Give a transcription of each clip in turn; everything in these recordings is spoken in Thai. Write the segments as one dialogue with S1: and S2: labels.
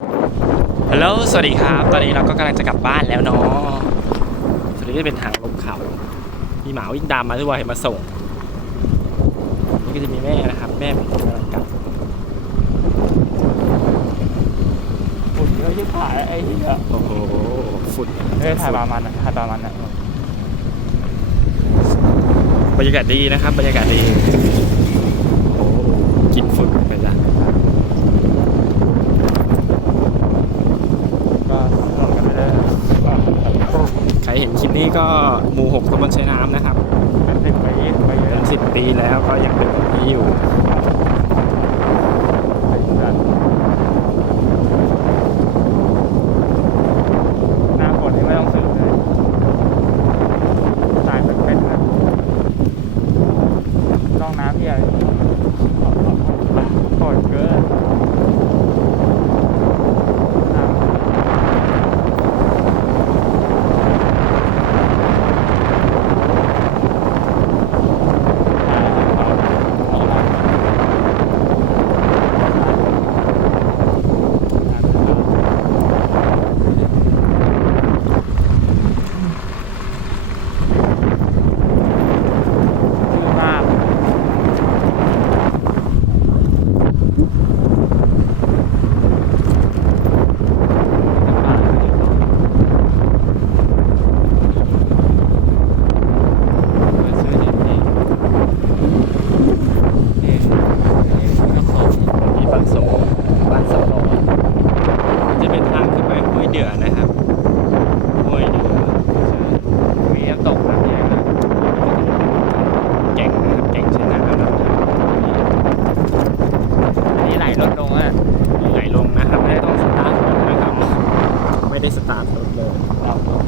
S1: ฮัลโหล สวัสดีครับ ตอนนี้เราก็กำลังจะกลับบ้านแล้วเนาะสวัสดีก็เป็นทางลงเขา มีหมาวิ่งตามมาด้วยมาส่ง นี่ก็จะมีแม่นะครับ แม่เป็นกำลังกลับ
S2: ฝุ่นเยอะยิ่งถ่ายไอ้เหี้ย
S1: โอ้โห ฝุ่น
S2: เฮ้ยถ่ายปลามันอะถ่ายปลามันอะ
S1: บรรยากาศดีนะครับ บรรยากาศดี โอ้โหกินฝุ่นไปละ
S2: ก็สนุกกันไปเลยก็
S1: ใครเห็นคลิปนี้ก็หมู่หกตำบลชัยน้ำนะครับ
S2: เป็นสิบปีไปเย
S1: เป็
S2: อะ
S1: นสิบปี แล้วก็ยังเป็นแบบนี้อยู่
S2: ไปเยอะหน้าฝนนี่ไม่ต้องสืบเลยตายเป็นเป็นนะร่องน้ำพี่อะไรโหดเกินน้ำ ชื่อมากชื่อเด็กเองเองเองเจ้าของ
S1: มีบ้านโสมบ้านสำรองจะเป็นทางขึ้นไปห้วยเดือนะครับห้วยเดือ
S2: มีน้ำตกนะพี่เองนะ
S1: แก่งนะครับแก่งชนะนะครับ
S2: อันนี้ไหลลดลงอะ
S1: ไหลลงนะครับไม่ได้ต้องสตาร์ทรถนะครับ ได้สตาร์ทรถเลย
S2: ต่ำลง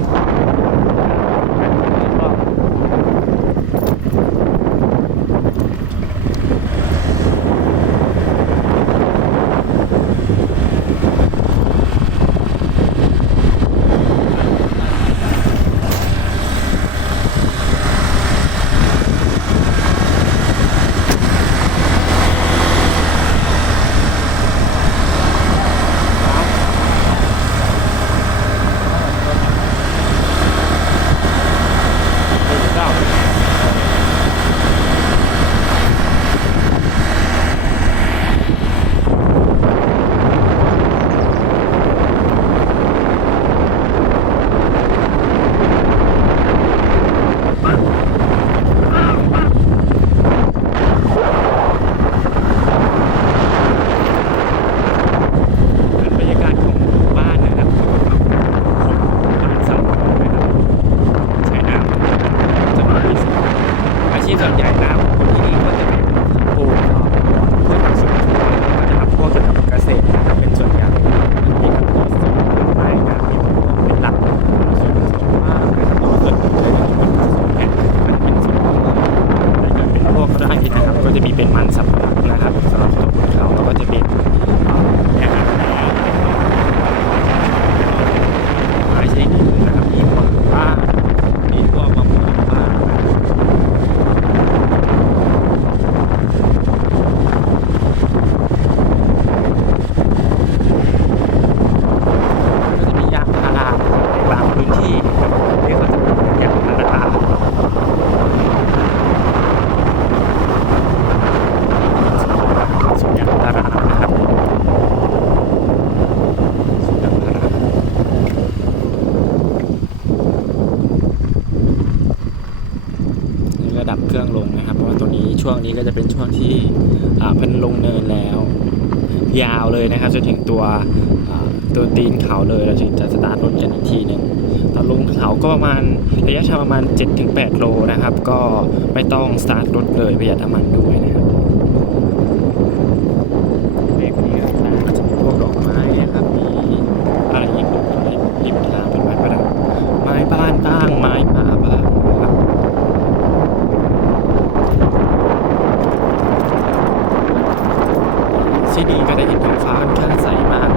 S2: ก็
S1: เป็นบรรยากาศของหมู่บ้านนะครับของบ้านสำรองนะครับใช้น้ำจะมี อาชีพส่วนใหญ่นะคนที่นี่ก็จะเป็นปลูกพืชผักสวนครัวนะครับพวกเกี่ยวกับเกษตรนะครับเป็นส่วนใหญ่มีการปลูกสวนไม้นะครับมีเป็นหลักส่วนผสมมากนะครับแล้วก็ส่วนหนึ่งเลยก็เป็นผสมแผ่นมันเป็นส่วนของถ้าเกิดเป็นพวกไร่นะครับ ก็จะมีเป็นมันสำปะหลังนะครับสำหรับตัวบนเขาแล้วก็จะเป็นอาหารแห้งไม่ใช่ดินนะครับมีหมากบ้างมีพวกมะม่วงบ้างก็จะมียางพาราในบางพื้นที่ที่เขาจะปลูกยางพาราสวนยางพารานะครับสวนยางพารา นี่ระดับเครื่องลงนะครับ เพราะว่าตัวนี้ ช่วงนี้ก็จะเป็นช่วงที่มันลงเนินแล้ว ยาวเลยนะครับจนถึงตัวตัวตีนเขาเลยเราถึงจะสตาร์ทรถกันอีกทีหนึ่งตอนลงเขาก็ประมาณระยะทางประมาณ 7-8 โลนะครับ ก็ไม่ต้องสตาร์ทรถเลยประหยัดน้ำมันด้วยนะ ที่ดีก็จะเห็นท้องฟ้าค่อนข้างใสมาก